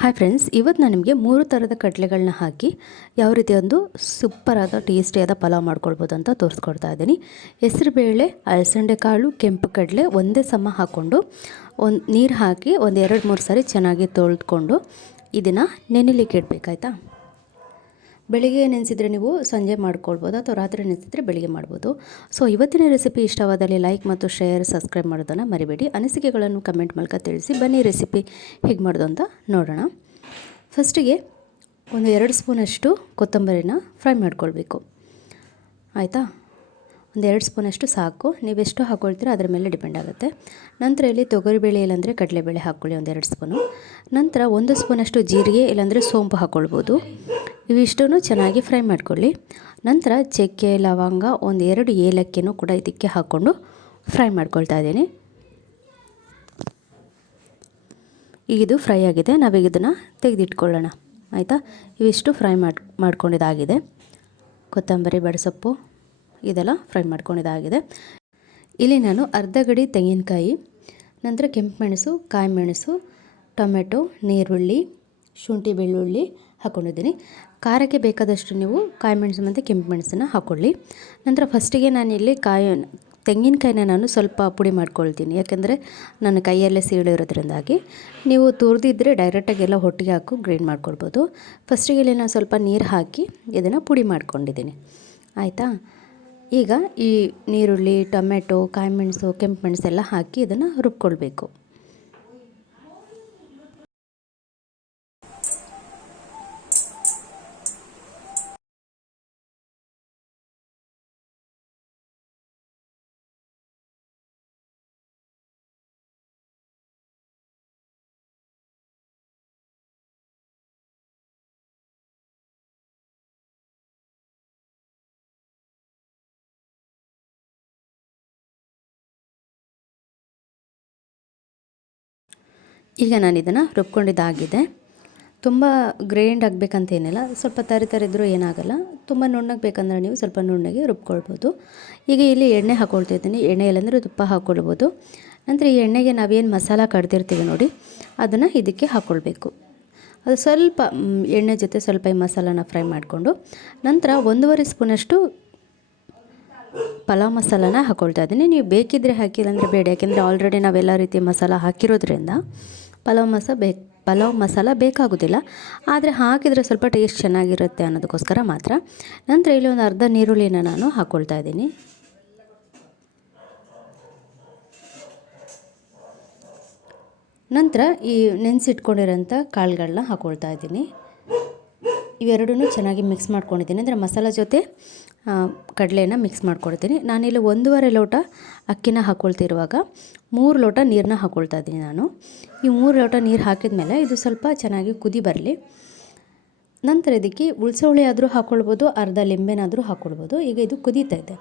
Hi friends, ಇವತ್ತು ನಾನು ನಿಮಗೆ 3 ಥರದ ಕಡಲೆಗಳನ್ನ ಹಾಕಿ ಯಾವ ರೀತಿ ಒಂದು ಸೂಪರಾದ ಟೇಸ್ಟಿಯಾದ ಪಲಾವ್ ಮಾಡ್ಕೊಳ್ಬೋದು ಅಂತ ತೋರಿಸ್ಕೊಡ್ತಾ ಇದ್ದೀನಿ. ಹೆಸರುಬೇಳೆ, ಅಲಸಂದೆ ಕಾಳು, ಕೆಂಪು ಕಡಲೆ ಒಂದೇ ಸಮ ಹಾಕ್ಕೊಂಡು ನೀರು ಹಾಕಿ ಒಂದು 2-3 ಸಾರಿ ಚೆನ್ನಾಗಿ ತೊಳೆದುಕೊಂಡು ಇದನ್ನು ನೆನೆಲಿಕ್ಕೆ ಇಡಬೇಕಾಯ್ತಾ. ಬೆಳಿಗ್ಗೆ ನೆನೆಸಿದರೆ ನೀವು ಸಂಜೆ ಮಾಡ್ಕೊಳ್ಬೋದು ಅಥವಾ ರಾತ್ರಿ ನೆನೆಸಿದರೆ ಬೆಳಿಗ್ಗೆ ಮಾಡ್ಬೋದು. ಸೊ ಇವತ್ತಿನ ರೆಸಿಪಿ ಇಷ್ಟವಾದಲ್ಲಿ ಲೈಕ್ ಮತ್ತು ಶೇರ್, ಸಬ್ಸ್ಕ್ರೈಬ್ ಮಾಡೋದನ್ನು ಮರಿಬೇಡಿ. ಅನಿಸಿಕೆಗಳನ್ನು ಕಮೆಂಟ್ ಮೂಲಕ ತಿಳಿಸಿ. ಬನ್ನಿ ರೆಸಿಪಿ ಹೇಗೆ ಮಾಡೋದು ಅಂತ ನೋಡೋಣ. ಫಸ್ಟಿಗೆ ಒಂದು 2 ಸ್ಪೂನಷ್ಟು ಕೊತ್ತಂಬರಿನ ಫ್ರೈ ಮಾಡ್ಕೊಳ್ಬೇಕು. ಆಯಿತಾ, ಒಂದು 2 ಸ್ಪೂನಷ್ಟು ಸಾಕು. ನೀವೆಷ್ಟು ಹಾಕ್ಕೊಳ್ತೀರೋ ಅದರ ಮೇಲೆ ಡಿಪೆಂಡ್ ಆಗುತ್ತೆ. ನಂತರ ಇಲ್ಲಿ ತೊಗರಿಬೇಳೆ ಇಲ್ಲಾಂದರೆ ಕಡಲೆಬೇಳೆ ಹಾಕ್ಕೊಳ್ಳಿ ಒಂದು 2 ಸ್ಪೂನು. ನಂತರ 1 ಸ್ಪೂನಷ್ಟು ಜೀರಿಗೆ ಇಲ್ಲಾಂದರೆ ಸೋಂಪು ಹಾಕ್ಕೊಳ್ಬೋದು. ಇವಿಷ್ಟನ್ನು ಚೆನ್ನಾಗಿ ಫ್ರೈ ಮಾಡ್ಕೊಳ್ಳಿ. ನಂತರ ಚಕ್ಕೆ, ಲವಂಗ, 1-2 ಏಲಕ್ಕಿನೂ ಕೂಡ ಇದಕ್ಕೆ ಹಾಕ್ಕೊಂಡು ಫ್ರೈ ಮಾಡ್ಕೊಳ್ತಾ ಇದ್ದೀನಿ. ಈಗ ಇದು ಫ್ರೈ ಆಗಿದೆ. ನಾವೀಗ ಇದನ್ನು ತೆಗೆದಿಟ್ಕೊಳ್ಳೋಣ. ಆಯಿತಾ, ಇವಿಷ್ಟು ಫ್ರೈ ಮಾಡ್ಕೊಂಡಿದ್ದಾಗಿದೆ. ಕೊತ್ತಂಬರಿ, ಬಡಸೊಪ್ಪು ಇದೆಲ್ಲ ಫ್ರೈ ಮಾಡ್ಕೊಂಡಿದ್ದಾಗಿದೆ. ಇಲ್ಲಿ ನಾನು ಅರ್ಧ ಗಡಿ ತೆಂಗಿನಕಾಯಿ, ನಂತರ ಕೆಂಪು ಮೆಣಸು, ಕಾಯಿ ಮೆಣಸು, ಟೊಮೆಟೊ, ನೀರುಳ್ಳಿ, ಶುಂಠಿ ಬೆಳ್ಳುಳ್ಳಿ ಹಾಕ್ಕೊಂಡಿದ್ದೀನಿ. ಖಾರಕ್ಕೆ ಬೇಕಾದಷ್ಟು ನೀವು ಕಾಯಿ ಮೆಣಸು ಮತ್ತು ಕೆಂಪು ಮೆಣಸನ್ನು ಹಾಕ್ಕೊಳ್ಳಿ. ನಂತರ ಫಸ್ಟಿಗೆ ನಾನಿಲ್ಲಿ ತೆಂಗಿನಕಾಯಿನ ನಾನು ಸ್ವಲ್ಪ ಪುಡಿ ಮಾಡ್ಕೊಳ್ತೀನಿ. ಯಾಕೆಂದರೆ ನನ್ನ ಕೈಯಲ್ಲೇ ಸೀಳಿರೋದ್ರಿಂದಾಗಿ. ನೀವು ತುರಿದಿದ್ದರೆ ಡೈರೆಕ್ಟಾಗಿ ಎಲ್ಲ ಒಟ್ಟಿಗೆ ಹಾಕಿ ಗ್ರೈಂಡ್ ಮಾಡ್ಕೊಳ್ಬೋದು. ಫಸ್ಟಿಗೆ ಇಲ್ಲಿ ನಾನು ಸ್ವಲ್ಪ ನೀರು ಹಾಕಿ ಇದನ್ನು ಪುಡಿ ಮಾಡ್ಕೊಂಡಿದ್ದೀನಿ. ಆಯಿತಾ, ಈಗ ಈ ನೀರುಳ್ಳಿ, ಟೊಮೆಟೊ, ಕಾಯಿ ಮೆಣಸು, ಕೆಂಪು ಮೆಣಸು ಎಲ್ಲ ಹಾಕಿ ಇದನ್ನು ರುಬ್ಕೊಳ್ಬೇಕು. ಈಗ ನಾನು ಇದನ್ನು ರುಬ್ಕೊಂಡಿದ್ದಾಗಿದೆ. ತುಂಬ ಗ್ರೈಂಡ್ ಆಗಬೇಕಂತೇನಿಲ್ಲ, ಸ್ವಲ್ಪ ತರಿದ್ರೂ ಏನಾಗಲ್ಲ. ತುಂಬ ನುಣ್ಣಗೆ ಬೇಕಂದ್ರೆ ನೀವು ಸ್ವಲ್ಪ ನುಣ್ಣಗೆ ರುಬ್ಕೊಳ್ಬೋದು. ಈಗ ಇಲ್ಲಿ ಎಣ್ಣೆ ಹಾಕ್ಕೊಳ್ತಿದ್ದೀನಿ. ಎಣ್ಣೆ ಇಲ್ಲಾಂದರೆ ತುಪ್ಪ ಹಾಕ್ಕೊಳ್ಬೋದು. ನಂತರ ಈ ಎಣ್ಣೆಗೆ ನಾವೇನು ಮಸಾಲ ಕಡ್ದಿರ್ತೀವಿ ನೋಡಿ, ಅದನ್ನು ಇದಕ್ಕೆ ಹಾಕ್ಕೊಳ್ಬೇಕು. ಅದು ಸ್ವಲ್ಪ ಎಣ್ಣೆ ಜೊತೆ ಸ್ವಲ್ಪ ಈ ಮಸಾಲಾನ ಫ್ರೈ ಮಾಡಿಕೊಂಡು ನಂತರ 1.5 ಸ್ಪೂನಷ್ಟು ಪಲಾವ್ ಮಸಾಲಾನ ಹಾಕ್ಕೊಳ್ತಾ ಇದ್ದೀನಿ. ನೀವು ಬೇಕಿದ್ದರೆ ಹಾಕಿಲ್ಲ ಅಂದರೆ ಬೇಡ, ಯಾಕೆಂದರೆ ಆಲ್ರೆಡಿ ನಾವೆಲ್ಲ ರೀತಿಯ ಮಸಾಲ ಹಾಕಿರೋದ್ರಿಂದ ಪಲಾವ್ ಮಸಾಲ ಬೇಕಾಗೋದಿಲ್ಲ. ಆದರೆ ಹಾಕಿದರೆ ಸ್ವಲ್ಪ ಟೇಸ್ಟ್ ಚೆನ್ನಾಗಿರುತ್ತೆ ಅನ್ನೋದಕ್ಕೋಸ್ಕರ ಮಾತ್ರ. ನಂತರ ಇಲ್ಲಿ ಒಂದು ಅರ್ಧ ನೀರುಳ್ಳಿನ ನಾನು ಹಾಕ್ಕೊಳ್ತಾ ಇದ್ದೀನಿ. ನಂತರ ಈ ನೆನೆಸಿಟ್ಕೊಂಡಿರೋಂಥ ಕಾಳುಗಳನ್ನ ಹಾಕ್ಕೊಳ್ತಾ ಇದ್ದೀನಿ. ಇವೆರಡನ್ನೂ ಚೆನ್ನಾಗಿ ಮಿಕ್ಸ್ ಮಾಡ್ಕೊಂಡಿದ್ದೀನಿ. ಅಂದರೆ ಮಸಾಲ ಜೊತೆ ಕಡಲೆನ ಮಿಕ್ಸ್ ಮಾಡ್ಕೊಳ್ತೀನಿ. ನಾನಿಲ್ಲಿ 1.5 ಲೋಟ ಅಕ್ಕಿನ ಹಾಕ್ಕೊಳ್ತಿರುವಾಗ 3 ಲೋಟ ನೀರನ್ನ ಹಾಕ್ಕೊಳ್ತಾ ಇದ್ದೀನಿ ನಾನು. ಈ 3 ಲೋಟ ನೀರು ಹಾಕಿದ ಮೇಲೆ ಇದು ಸ್ವಲ್ಪ ಚೆನ್ನಾಗಿ ಕುದಿ ಬರಲಿ. ನಂತರ ಇದಕ್ಕೆ ಹುಳಿ ಆದರೂ ಹಾಕ್ಕೊಳ್ಬೋದು, ಅರ್ಧ ಲಿಂಬೆನಾದರೂ ಹಾಕ್ಕೊಳ್ಬೋದು. ಈಗ ಇದು ಕುದೀತಾ ಇದೆ.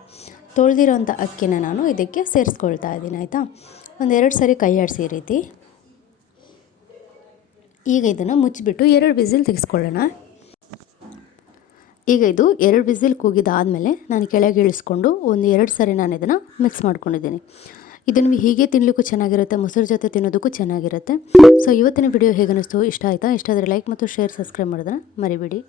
ತೊಳೆದಿರೋಂಥ ಅಕ್ಕಿನ ನಾನು ಇದಕ್ಕೆ ಸೇರಿಸ್ಕೊಳ್ತಾ ಇದ್ದೀನಿ. ಆಯಿತಾ, 1-2 ಸರಿ ಕೈ ಆಡಿಸಿ ಈ ರೀತಿ. ಈಗ ಇದನ್ನು ಮುಚ್ಚಿಬಿಟ್ಟು 2 ವಿಸಿಲ್ ತೆಗೆಸ್ಕೊಳ್ಳೋಣ. ಈಗ ಇದು 2 ವಿಸಿಲ್ ಕೂಗಿದಾದಮೇಲೆ ನಾನು ಕೆಳಗೆ ಇಳಿಸ್ಕೊಂಡು 1-2 ಸರಿ ನಾನು ಇದನ್ನು ಮಿಕ್ಸ್ ಮಾಡ್ಕೊಂಡಿದ್ದೀನಿ. ಇದನ್ನು ಹೀಗೆ ತಿನ್ನಲಿಕ್ಕೂ ಚೆನ್ನಾಗಿರುತ್ತೆ, ಮೊಸರು ಜೊತೆ ತಿನ್ನೋದಕ್ಕೂ ಚೆನ್ನಾಗಿರುತ್ತೆ. ಸೊ ಇವತ್ತಿನ ವಿಡಿಯೋ ಹೇಗೆ ಅನ್ನಿಸ್ತು, ಇಷ್ಟ ಆಯಿತಾ? ಇಷ್ಟ ಆದರೆ ಲೈಕ್ ಮತ್ತು ಶೇರ್, ಸಬ್ಸ್ಕ್ರೈಬ್ ಮಾಡೋದನ್ನು ಮರಿಬೇಡಿ.